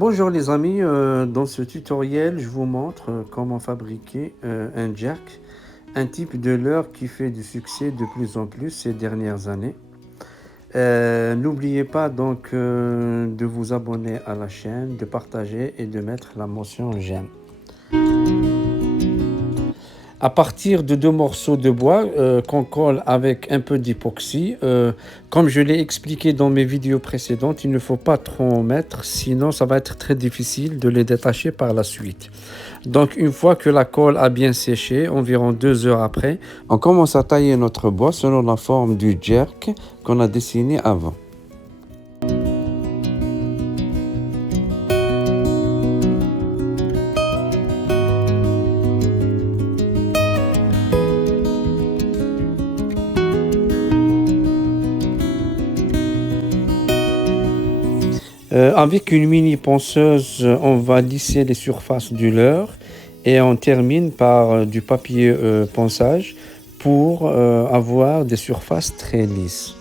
Bonjour les amis, dans ce tutoriel je vous montre comment fabriquer un jerk, un type de leurre qui fait du succès de plus en plus ces dernières années. N'oubliez pas donc de vous abonner à la chaîne, de partager et de mettre la mention j'aime. À partir de deux morceaux de bois qu'on colle avec un peu d'époxy, comme je l'ai expliqué dans mes vidéos précédentes, il ne faut pas trop en mettre, sinon ça va être très difficile de les détacher par la suite. Donc une fois que la colle a bien séché, environ 2 heures après, on commence à tailler notre bois selon la forme du jerk qu'on a dessiné avant. Avec une mini ponceuse, on va lisser les surfaces du leurre et on termine par du papier ponçage pour avoir des surfaces très lisses.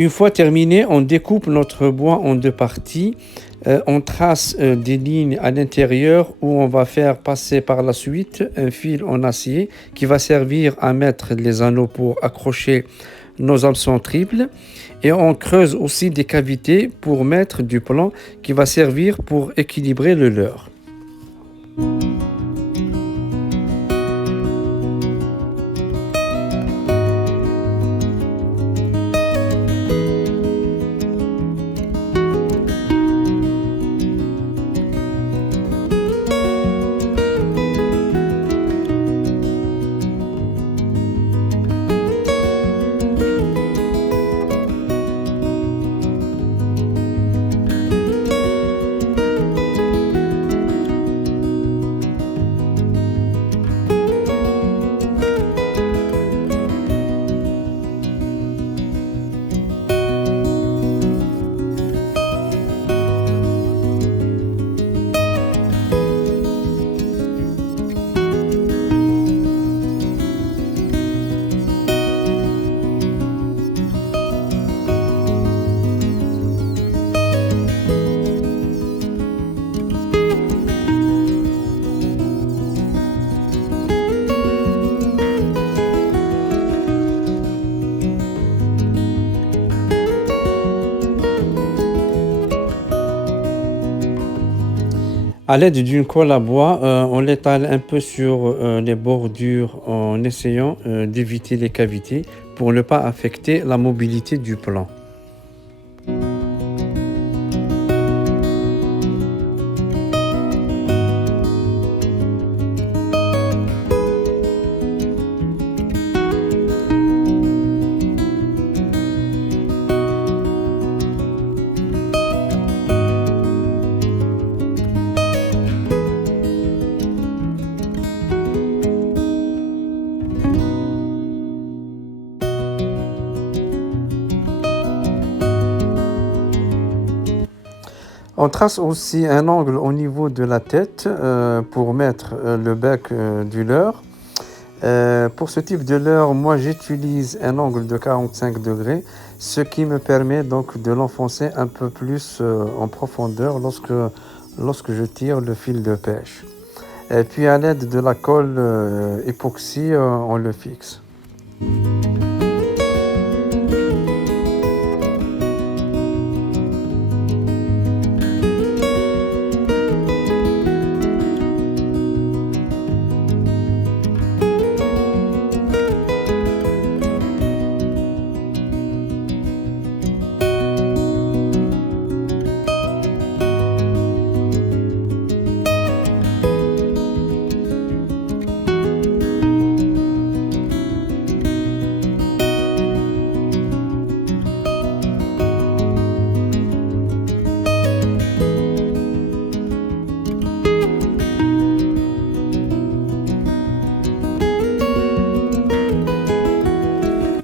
Une fois terminé, on découpe notre bois en deux parties. On trace des lignes à l'intérieur où on va faire passer par la suite un fil en acier qui va servir à mettre les anneaux pour accrocher nos hameçons triples. Et on creuse aussi des cavités pour mettre du plomb qui va servir pour équilibrer le leurre. À l'aide d'une colle à bois, on l'étale un peu sur les bordures en essayant d'éviter les cavités pour ne pas affecter la mobilité du plomb. On trace aussi un angle au niveau de la tête pour mettre le bec du leurre. Pour ce type de leurre, moi j'utilise un angle de 45 degrés, ce qui me permet donc de l'enfoncer un peu plus en profondeur lorsque je tire le fil de pêche. Et puis à l'aide de la colle époxy, on le fixe.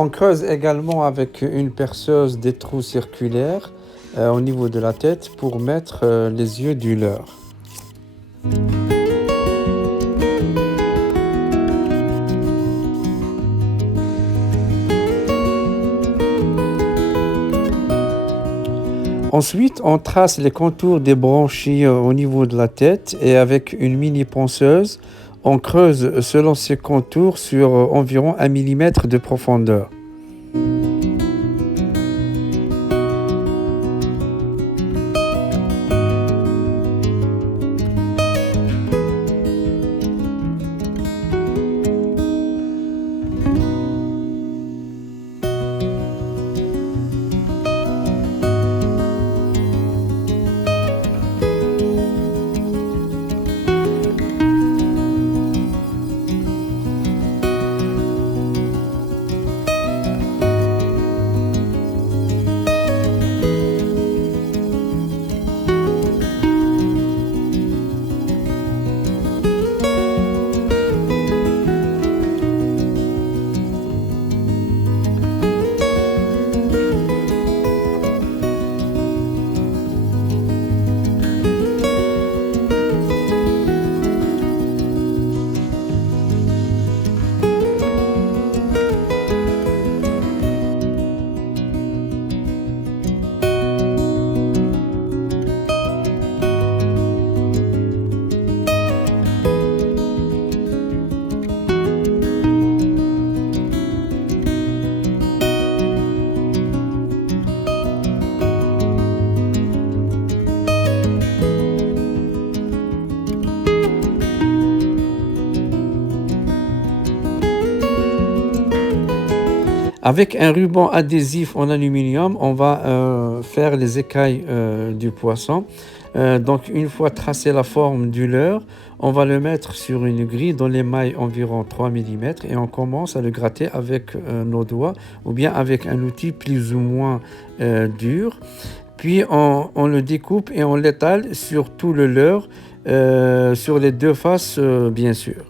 On creuse également avec une perceuse des trous circulaires au niveau de la tête pour mettre les yeux du leurre. Ensuite, on trace les contours des branchies au niveau de la tête et avec une mini ponceuse, on creuse selon ces contours sur environ 1 mm de profondeur. Avec un ruban adhésif en aluminium, on va faire les écailles du poisson. Donc une fois tracé la forme du leurre, on va le mettre sur une grille dont l'émail environ 3 mm et on commence à le gratter avec nos doigts ou bien avec un outil plus ou moins dur. Puis on le découpe et on l'étale sur tout le leurre, sur les deux faces bien sûr.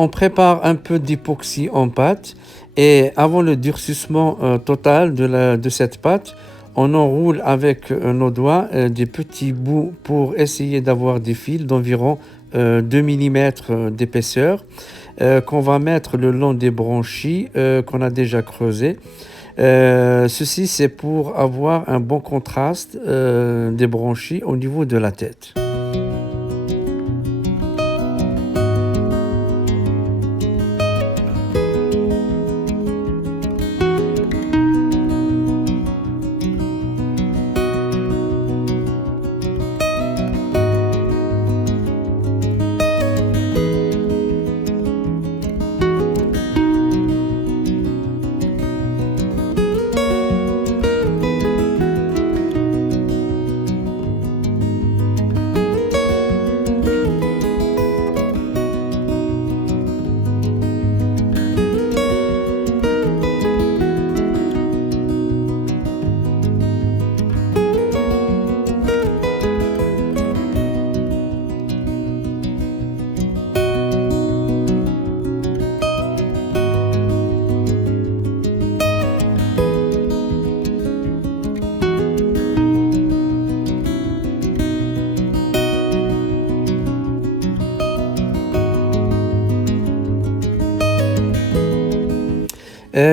On prépare un peu d'époxy en pâte et avant le durcissement total de cette pâte, on enroule avec nos doigts des petits bouts pour essayer d'avoir des fils d'environ 2 mm d'épaisseur qu'on va mettre le long des branchies qu'on a déjà creusées. Ceci, c'est pour avoir un bon contraste des branchies au niveau de la tête.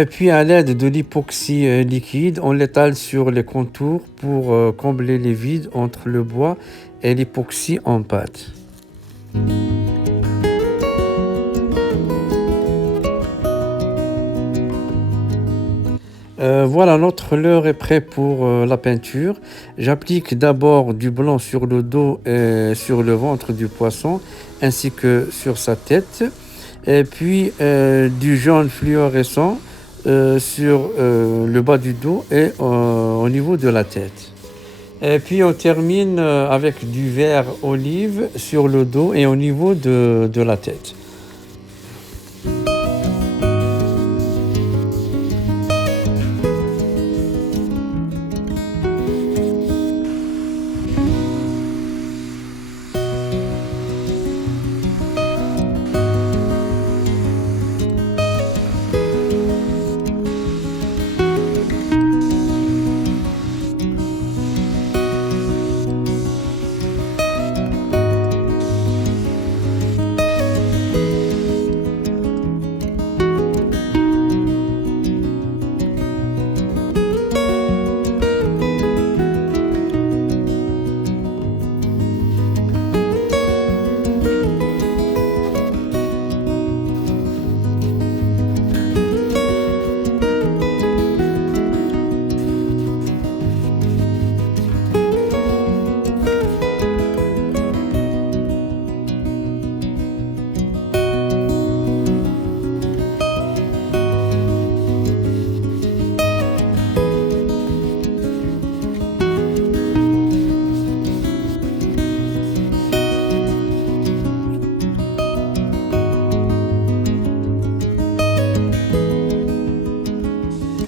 Puis à l'aide de l'époxy liquide, on l'étale sur les contours pour combler les vides entre le bois et l'époxy en pâte. Voilà, notre leurre est prêt pour la peinture. J'applique d'abord du blanc sur le dos et sur le ventre du poisson, ainsi que sur sa tête. Et puis du jaune fluorescent sur le bas du dos et au niveau de la tête. Et puis on termine avec du vert olive sur le dos et au niveau de la tête.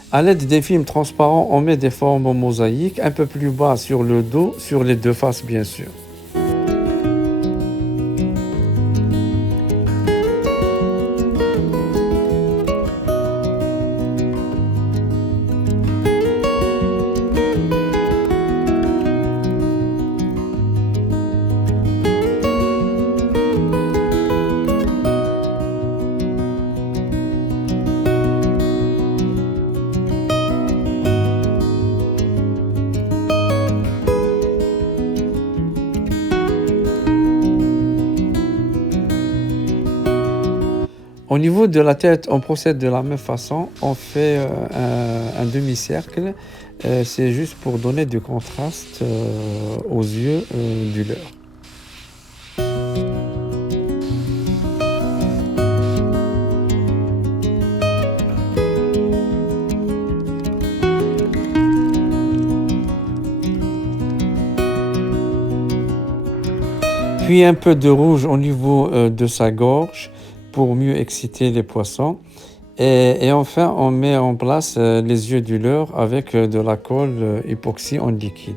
À l'aide des films transparents, on met des formes mosaïques un peu plus bas sur le dos, sur les deux faces bien sûr. Au niveau de la tête, on procède de la même façon. On fait un demi-cercle. C'est juste pour donner du contraste aux yeux du leurre. Puis un peu de rouge au niveau de sa gorge pour mieux exciter les poissons. Et enfin, on met en place les yeux du leurre avec de la colle époxy en liquide.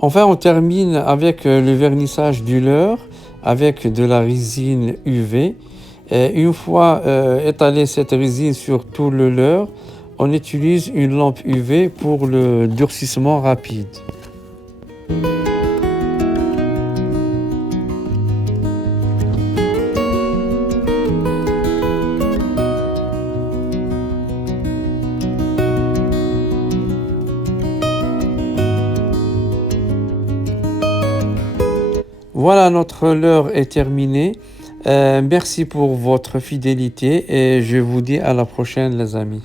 Enfin, on termine avec le vernissage du leurre avec de la résine UV. Et une fois étalée cette résine sur tout le leurre, on utilise une lampe UV pour le durcissement rapide. Voilà, notre leurre est terminée. Merci pour votre fidélité et je vous dis à la prochaine les amis.